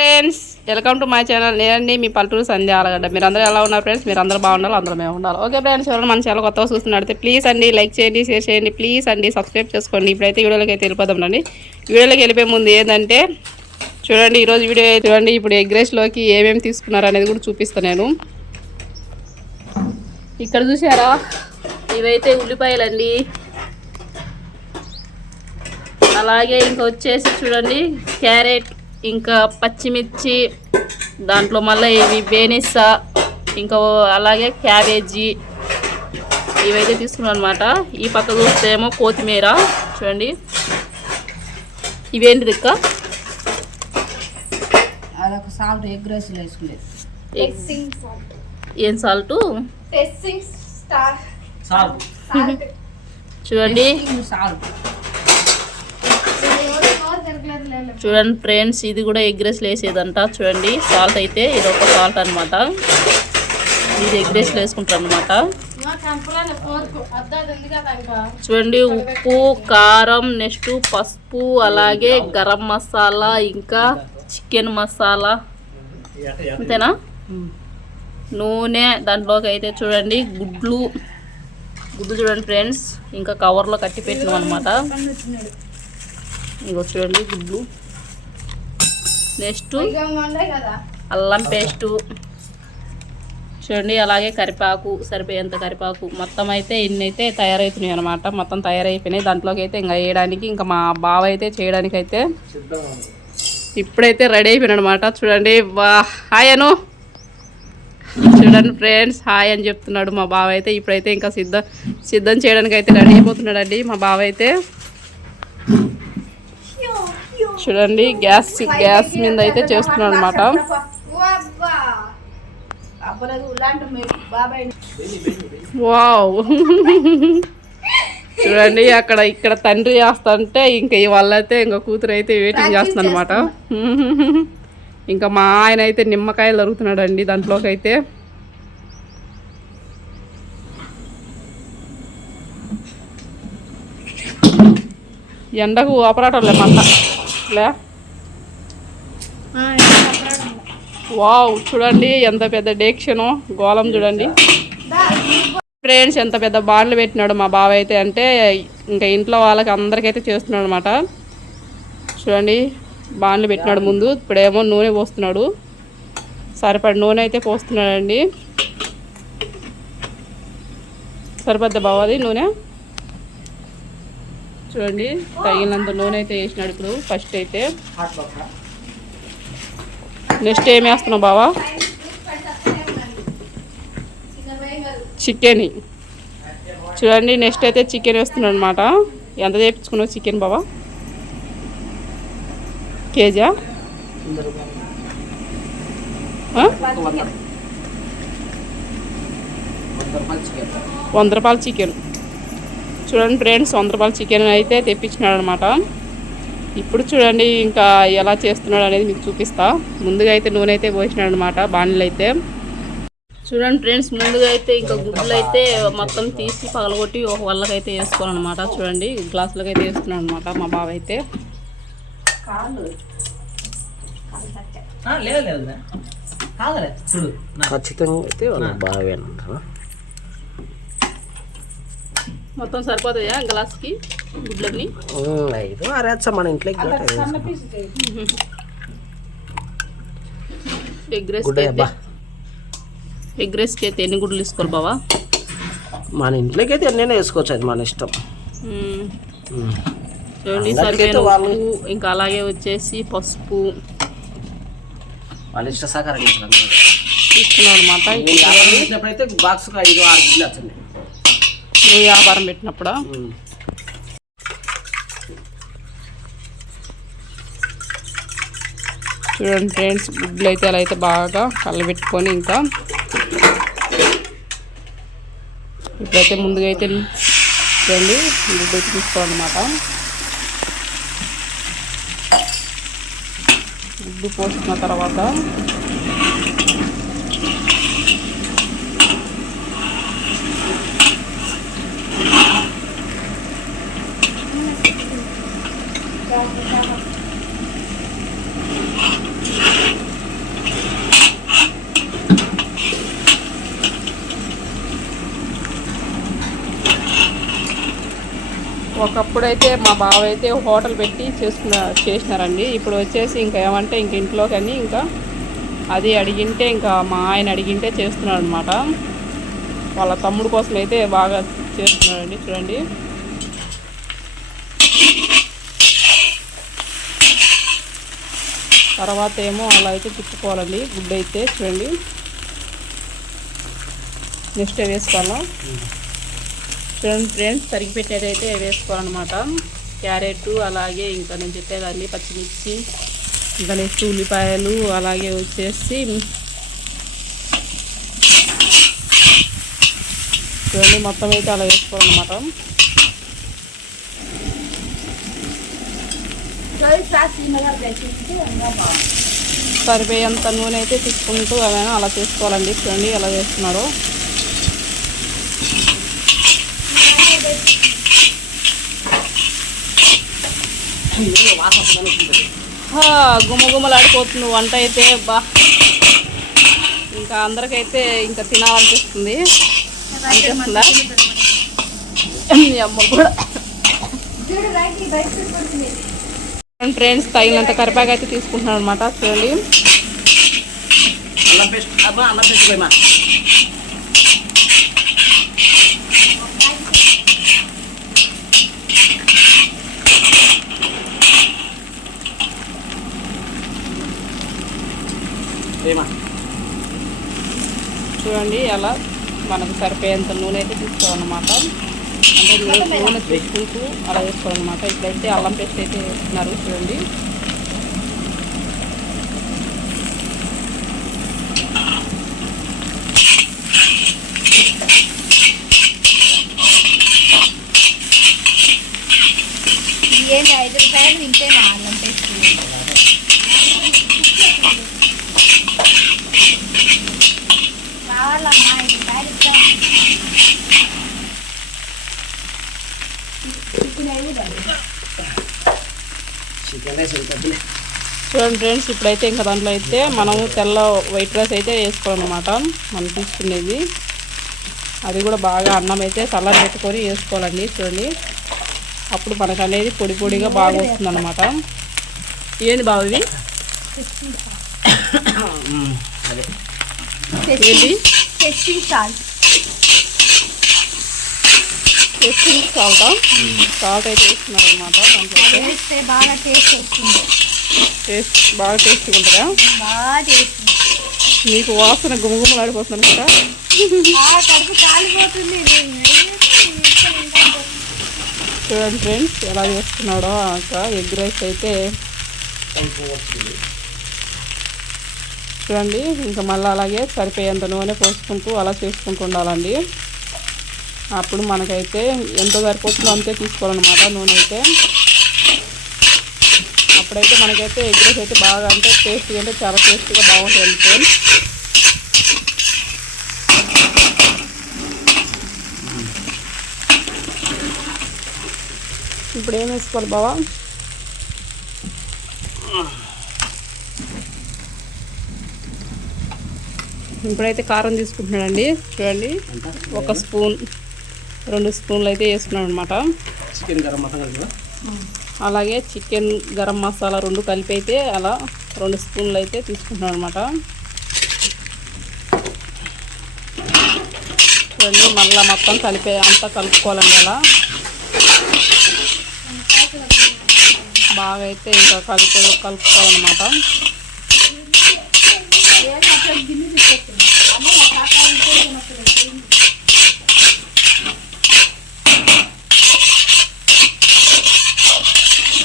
Friends welcome to my channel నేనండి మీ పల్లెటూరు సంధ్య ఆలగడ్డ. మీరు అందరూ ఎలా ఉన్నారు ఫ్రెండ్స్ మీరు అందరూ బాగుండాలి అందరూ మేము ఉండాలి. ఓకే ఫ్రెండ్స్ ఎవరైనా మన ఛానల్ కొత్తగా చూస్తున్నట్టు ప్లీజ్ అండి లైక్ చేయండి షేర్ చేయండి ప్లీజ్ అండి సబ్స్క్రైబ్ చేసుకోండి. ఇప్పుడైతే వీడియోలోకి అయితే వెళ్ళిపోదాం రండి. వీడియోలోకి వెళ్ళిపోయే ముందు ఏంటంటే చూడండి ఈరోజు వీడియో చూడండి ఇప్పుడు ఎగ్ రైస్లోకి ఏమేమి తీసుకున్నారు అనేది కూడా చూపిస్తాను నేను. ఇక్కడ చూసారా ఇవైతే ఉల్లిపాయలండి. అలాగే ఇంకా వచ్చేసి చూడండి క్యారెట్. ఇంకా పచ్చిమిర్చి దాంట్లో మళ్ళీ ఇవి బేనిస్సా ఇంకా అలాగే క్యాబేజీ ఇవైతే తీసుకున్నాను అనమాట ఈ పక్క చూస్తే ఏమో కొత్తిమీర చూడండి. ఇవేంటి దిక్క? అదొక సాల్ట్ ఎగ్ వేసుకునేది. ఏం సాల్ట్? సాల్ట్. చూడండి. సాల్ట్ చూడండి ఫ్రెండ్స్ ఇది కూడా ఎగ్ రైస్ వేసేదంట చూడండి సాల్ట్ అయితే ఇది ఒక సాల్ట్ అనమాట ఇది ఎగ్ రైస్ వేసుకుంటారు అనమాట చూడండి ఉప్పు కారం నెక్స్ట్ పసుపు అలాగే గరం మసాలా ఇంకా చికెన్ మసాలా. అంతేనా? నూనె దాంట్లోకి అయితే చూడండి గుడ్లు. గుడ్లు చూడండి ఫ్రెండ్స్ ఇంకా కవర్లో కట్టి పెట్టినాం అనమాట ఇంకో చూడండి గుడ్లు నెక్స్ట్ అల్లం పేస్టు. చూడండి అలాగే కరిపాకు సరిపోయేంత కరిపాకు మొత్తం అయితే ఇన్ని అయితే తయారవుతున్నాయి అనమాట మొత్తం తయారైపోయినాయి. దాంట్లోకి అయితే ఇంకా వేయడానికి ఇంకా మా బావ అయితే చేయడానికి అయితే ఇప్పుడైతే రెడీ అయిపోయినాడు అనమాట చూడండి వా హాయ్ అను. చూడండి ఫ్రెండ్స్ హాయ్ అని చెప్తున్నాడు మా బావ అయితే ఇప్పుడైతే ఇంకా సిద్ధం సిద్ధం చేయడానికి అయితే రెడీ అయిపోతున్నాడండి మా బావ అయితే చూడండి గ్యాస్ గ్యాస్ మీద అయితే చేస్తున్నాడు అనమాట వావ్. చూడండి అక్కడ ఇక్కడ తండ్రి చేస్తుంటే ఇంకా ఇవాళ అయితే ఇంకా కూతురు అయితే వెయిటింగ్ చేస్తుంది అనమాట ఇంకా మా ఆయన అయితే నిమ్మకాయలు దొరుకుతున్నాడు అండి దాంట్లోకి అయితే ఎండకు ఆపరాటం లేమంట మంట లే వావ్ చూడండి ఎంత పెద్ద డేక్షను గోళం చూడండి. ఫ్రెండ్స్ ఎంత పెద్ద బాండ్లు పెట్టినాడు మా బావ అయితే అంటే ఇంకా ఇంట్లో వాళ్ళకి అందరికైతే చేస్తున్నాడు అనమాట చూడండి బాండ్లు పెట్టినాడు ముందు. ఇప్పుడేమో నూనె పోస్తున్నాడు. సరిపడి నూనె అయితే పోస్తున్నాడండి. సరిపద్ద బావది నూనె? చూడండి తగినంత నూనె అయితే వేసినాడు ఇప్పుడు ఫస్ట్ అయితే. నెక్స్ట్ ఏం వేస్తున్నావు బావా? చికెన్ చూడండి నెక్స్ట్ అయితే చికెన్ వేస్తున్నాడు అనమాట ఎంత చేయించుకున్నావు చికెన్ బావా? కేజా? వంద రూపాయల చికెన్ చూడండి ఫ్రెండ్స్ వంద రూపాయల చికెన్ అయితే తెప్పించినాడు అనమాట ఇప్పుడు చూడండి ఇంకా ఎలా చేస్తున్నాడు అనేది మీకు చూపిస్తా. ముందుగా అయితే నూనె అయితే పోసినాడు అనమాట బాణీలు అయితే. చూడండి ఫ్రెండ్స్ ముందుగా అయితే ఇంకా గుడ్లు అయితే మొత్తం తీసి పగలగొట్టి ఒక వల్లకైతే వేసుకోవాలన్నమాట. చూడండి గ్లాసులకు అయితే వేస్తున్నాడు అనమాట మా బావ అయితే. ఖచ్చితంగా అయితే బాగా మొత్తం సరిపోతాయా గ్లాస్కి? గుడ్లకి? ఐదు అరేచ్చా మన ఇంట్లోకి ఎగ్ రైస్ ఎగ్ రైస్కి అయితే ఎన్ని గుడ్లు తీసుకోవాలి బావా? మన ఇంట్లోకి అయితే ఎన్నైనా వేసుకోవచ్చు అది మన ఇష్టం. ఇంకా అలాగే వచ్చేసి పసుపు. వాళ్ళ ఇష్ట సహకారం తీసుకున్నాం అనమాట బాక్స్ ఐదు ఆరు గుడ్లు వచ్చండి నువ్వు వ్యాపారం పెట్టినప్పుడు? చూడండి ఫ్రెండ్స్ గుడ్లు అయితే అలా అయితే బాగా కళ్ళబెట్టుకొని ఇంకా ఇప్పుడైతే ముందుగా అయితే చూడండి గుడ్డు అయితే తీసుకోవాలన్నమాట. గుడ్డు పోసుకున్న తర్వాత ఒకప్పుడైతే మా బావ అయితే హోటల్ పెట్టి చేసుకున్న చేసినారండి. ఇప్పుడు వచ్చేసి ఇంకా ఏమంటే ఇంక ఇంట్లో కానీ ఇంకా అది అడిగింటే ఇంకా మా ఆయన అడిగింటే చేస్తున్నాడు అనమాట వాళ్ళ తమ్ముడు కోసం అయితే బాగా చేస్తున్నాడండి చూడండి. తర్వాత ఏమో అలా అయితే తిప్పుకోవాలండి గుడ్డు అయితే చూడండి. నెక్స్ట్ వేసుకోవాలా చూడండి ఫ్రెండ్స్ తరిగి పెట్టేదైతే వేసుకోవాలన్నమాట. క్యారెట్ అలాగే ఇంకా నేను చెప్పేదాన్ని పచ్చిమిర్చి ఇంకా నెక్స్ట్ ఉల్లిపాయలు అలాగే వచ్చేసి చూడండి మొత్తం అయితే అలా వేసుకోవాలన్నమాట. సరిపోయేంత నూనె అయితే తీసుకుంటూ ఏమైనా అలా చేసుకోవాలండి. చూడండి ఎలా చేస్తున్నారో గుమగుమలాడిపోతుంది వంట అయితే బా ఇంకా అందరికైతే ఇంకా తినాలనిపిస్తుంది అనిపిస్తుందా మీ అమ్మ కూడా ఫ్రెండ్స్ తగినంత కరిపాకు అయితే తీసుకుంటున్నాను అనమాట చూడండి అల్లం పేస్ట్ అబ్బా అల్లం పేస్ట్ పోయమా ఏమా చూడండి అలా మనకు సరిపోయేంత నూనె అయితే తీసుకోవాలన్నమాట. అంటే నూ- నూనె తీసుకుంటూ అలా వేసుకోవాలన్నమాట. ఇప్పుడైతే అల్లం పేస్ట్ అయితే వేస్తున్నారు చూడండి. ఏంటి ఐదు రూపాయలు తింటేనా అల్లం పేస్ట్ కావాలమ్మా ఐదు రూపాయలు ఇస్తాం చికెన్ రైస్ సరిపోతుంది చూడండి ఫ్రెండ్స్ ఇప్పుడైతే ఇంకా దాంట్లో అయితే మనము తెల్ల వైట్ రైస్ అయితే వేసుకోవాలన్నమాట. మనం తీసుకునేది. అది కూడా బాగా అన్నం అయితే చల్లని పెట్టుకొని వేసుకోవాలండి చూడండి. అప్పుడు మనకు అనేది పొడి పొడిగా బాగా వస్తుంది అనమాట ఏంది? బాబు ఏంటి టెస్టింగ్ సాల్ట్ సాల్ట్ సాల్ట్ అయితే వేస్తున్నారు అనమాట దాంట్లో బాగా టేస్ట్ వస్తుంది. టేస్ట్ బాగా టేస్ట్గా ఉంటుందా? మీకు వాసన గుమగుమలాడిపోతుంది కదా చూడండి ఫ్రెండ్స్ ఎలా చేస్తున్నాడో అక్క. ఎగ్ రైస్ అయితే చూడండి ఇంకా మళ్ళీ అలాగే సరిపోయేంత నూనె పోసుకుంటూ అలా చేసుకుంటూ ఉండాలండి. అప్పుడు మనకైతే ఎంత సరిపోతుందో అంతే తీసుకోవాలన్నమాట నూనె అయితే. అప్పుడైతే మనకైతే ఎగ్ రైస్ అయితే బాగా అంటే టేస్ట్గా అంటే చాలా టేస్ట్గా బాగుంటుంది ఫ్రెండ్స్. ఇప్పుడు ఏం వేసుకోవాలి బావా? ఇప్పుడైతే కారం తీసుకుంటున్నాడండి. చూడండి. ఒక స్పూన్ రెండు స్పూన్లు అయితే వేసుకున్నాడు అనమాట చికెన్ గరం మసాలా కదా అలాగే చికెన్ గరం మసాలా రెండు కలిపి అయితే అలా రెండు స్పూన్లు అయితే తీసుకుంటున్నాడు అనమాట చూడండి మళ్ళీ మొత్తం కలిపే అంతా కలుపుకోవాలండి అలా. బాగా అయితే ఇంకా కలిపి కలుపుకోవాలన్నమాట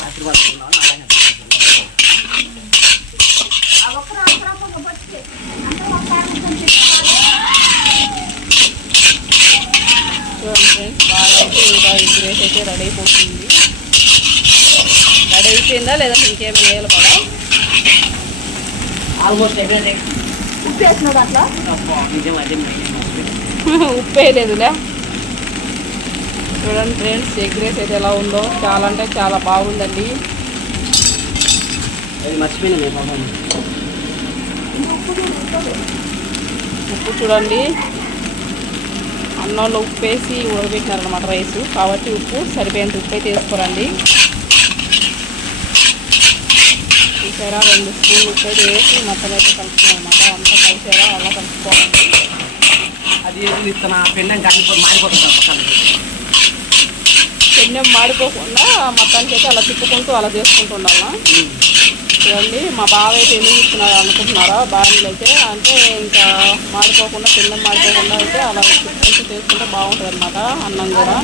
ఆశీర్వాదం అలాగే చూడండి ఫ్రెండ్స్ బాగా అయితే ఇంకా ఈ గ్రేస్ అయితే రెడీ అయిపోతుంది రెడీ అయిపోయిందా లేదా ఇంకేమైనా వేయాలి కదా? ఆల్మోస్ట్ అయిపోయింది. ఉప్పు వేసినావు అట్లా. ఉప్పు వేయలేదులే చూడండి ఫ్రెండ్స్ ఎగ్ రైస్ అయితే ఎలా ఉందో. చాలా అంటే చాలా బాగుందండి. అది మర్చిపోయినా ఉప్పు చూడండి. అన్నంలో ఉప్పు వేసి ఉడకబెట్టినారనమాట రైస్. కాబట్టి ఉప్పు సరిపోయేంత ఉప్పు అయితే వేసుకోరండి చూసారా రెండు స్పూన్లు ఉప్పు అయితే వేసి మొత్తం అయితే కలుపుతున్నాం అనమాట అంతా కలిసారా అలా కలుపుకోవాలండి అది ఇస్తున్నా పెండం కాలిపోతే మారిపోతుంది పెన్నెం మాడిపోకుండా మొత్తానికి అయితే అలా తిప్పుకుంటూ అలా చేసుకుంటూ ఉండాలా? చూడండి మా బావ అయితే ఎందుకు ఇస్తున్నారు అనుకుంటున్నారా? బాగా అయితే అంటే ఇంకా మాడిపోకుండా పెన్నెం మాడిపోకుండా అయితే అలా తిప్పుకుంటూ చేసుకుంటే బాగుంటుంది అనమాట అన్నం కూడా.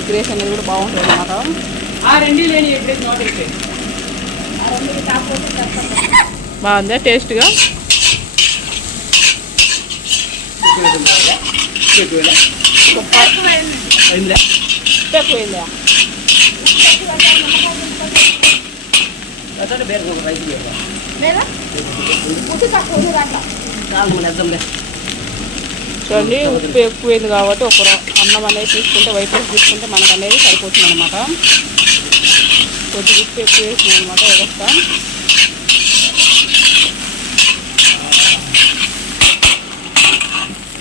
ఎగ్రేస్ అనేది కూడా బాగుంటుంది అనమాట బాగుందా టేస్ట్గా? అయిందా ఎక్కువైందా అతను ಬೇರೆ ಹೋಗಿ ರೈಸ್ ಬೇಡ లేదా ఉప్పు తక్కువ ఉంది దాంట్లో కాలు మన ఎద్దాంలే చూడండి ఉప్పు ఎక్కువైంది కాబట్టి ఒక రో- అన్నం అనేది తీసుకుంటే వైట్ రైస్ తీసుకుంటే మనకు అనేది సరిపోతుంది అనమాట కొద్దిగా ఉప్పు ఎక్కువ వేసింది అనమాట వ్యవస్థ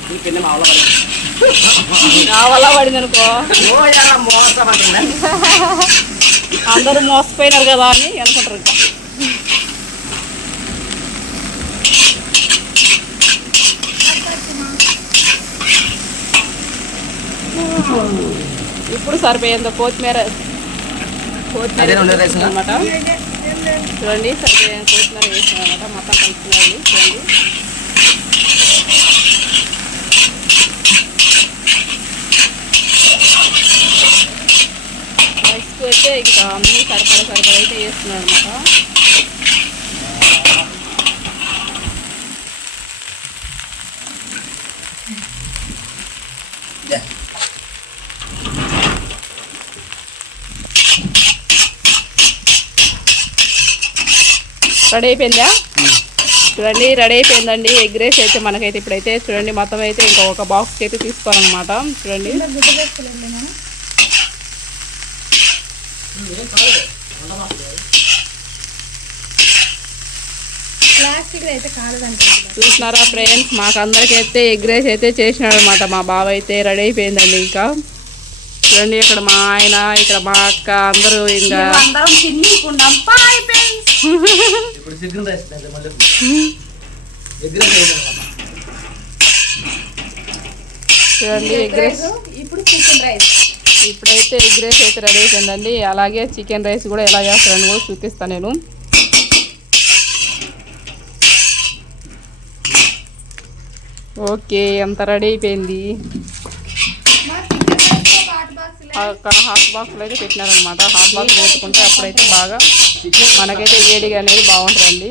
ఈ పెన్న మావల పడి నా వల్ల పడింది అనుకో ఓ యారా మోసం అంటుందా అందరూ మోసపోయినారు కదా అని అనుకుంటారు ఇంకా. ఇప్పుడు సరిపోయేంత కొత్తిమీర. కొత్తిమీర అనమాట చూడండి సరిపోయేంత కొత్తిమీర వేసిన అనమాట మొత్తం కలుపుకోవాలి చూడండి. రైస్కి అయితే ఇంకా అన్నీ సరిపడ సరిపడ అయితే వేస్తున్నాడు అనమాట రెడీ అయిపోయిందా చూడండి రెడీ అయిపోయిందండి ఎగ్ రైస్ అయితే మనకైతే ఇప్పుడైతే చూడండి మొత్తం అయితే ఇంకా ఒక బాక్స్ అయితే తీసుకోవాలన్నమాట. చూడండి గుడ్డ వేసుకోలేదు నేను ప్లాస్టిక్ అయితే కాలేదంటే చూసినారా ఫ్రెండ్స్? మాకు అందరికైతే ఎగ్ రైస్ అయితే చేసినాడు అనమాట మా బావ అయితే రెడీ అయిపోయిందండి ఇంకా. చూడండి ఇక్కడ మా ఆయన ఇక్కడ మా అక్క అందరూ ఇంకా చూడండి ఎగ్ రైస్ ఇప్పుడు చికెన్ రైస్. ఇప్పుడైతే ఎగ్ రైస్ అయితే రెడీ అయిపోయిందండి. అలాగే చికెన్ రైస్ కూడా ఎలా చేస్తారని కూడా చూపిస్తాను నేను. ఓకే అంత రెడీ అయిపోయింది? ఒక అక్కడ హాట్ బాక్స్లో అయితే పెట్టినారనమాట హాట్ బాక్స్ పెట్టుకుంటే అప్పుడైతే బాగా మనకైతే వేడిగా అనేది బాగుంటుందండి.